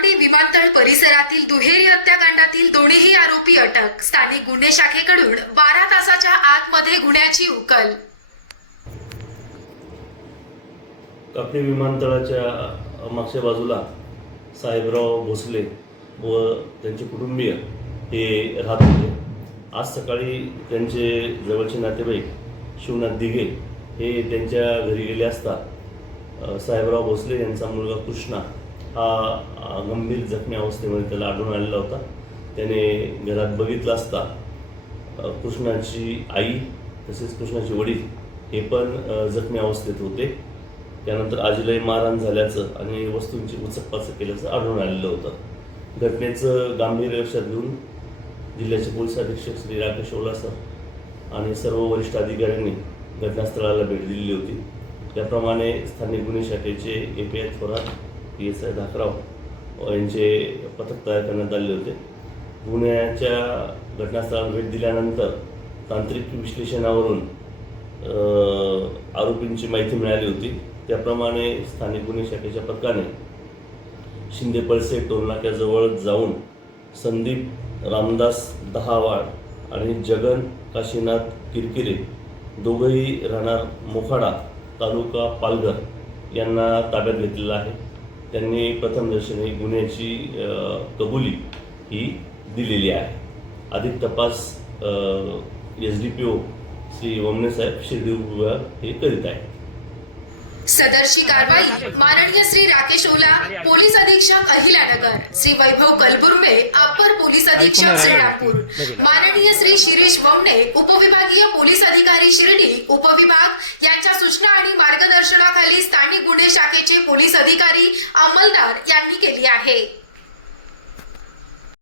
कापडी विमानतळ परिसरातील दुहेरी हत्याकांडातील दोन्ही आरोपी अटक. स्थानिक गुन्हे शाखेकडून बारा तासाच्या आतमध्ये गुन्ह्याची उकल. कापडी विमानतळाच्या मागच्या बाजूला साहेबराव भोसले व त्यांचे कुटुंबीय हे राहत होते. आज सकाळी त्यांचे जवळचे नातेवाईक शिवनाथ दिघे हे त्यांच्या घरी गेले असता साहेबराव भोसले यांचा मुलगा कृष्णा हा गंभीर जखमी अवस्थेमध्ये त्याला आढळून आलेला होता. त्याने घरात बघितला असता कृष्णाची आई तसेच कृष्णाचे वडील हे पण जखमी अवस्थेत होते. त्यानंतर आजीलाही मारहाण झाल्याचं आणि वस्तूंची उचकपाचक केल्याचं आढळून आलेलं होतं. घटनेचं गांभीर्य लक्षात घेऊन जिल्ह्याचे पोलीस अधीक्षक श्री राकेश ओलासर आणि सर्व वरिष्ठ अधिकाऱ्यांनी घटनास्थळाला भेट दिलेली होती. त्याप्रमाणे स्थानिक गुन्हे शाखेचे A P I Thorat P S I Dhakrao यांचे पथक तयार करण्यात आले होते. गुन्ह्याच्या घटनास्थळाला भेट दिल्यानंतर तांत्रिक विश्लेषणावरून आरोपींची माहिती मिळाली होती. त्याप्रमाणे स्थानिक गुन्हे शाखेच्या पथकाने शिंदे पळसे टोलनाक्याजवळ जाऊन संदीप रामदास दहावाड आणि जगन काशीनाथ किरकिरे दोघंही राहणार मोखाडा तालुका पालघर यांना ताब्यात घेतलेलं आहे. त्यांनी प्रथमदर्शनी गुन्ह्याची अ, कबुली ही दिलेली आहे. अधिक तपास S D P O Shri Wamne साहेब शिर्डी विभाग हे करीत आहेत. सदरची कारवाई माननीय श्री राकेश ओला पोलीस अधीक्षक अहिल्यानगर श्री वैभव कलबुर्मे अप्पर पोलीस अधीक्षक श्रीरामपूर माननीय श्री शिरीष वमने उपविभागीय पोलीस अधिकारी शिर्डी उपविभाग यांच्या पोलीस अधिकारी अंमलदार यांनी केली आहे.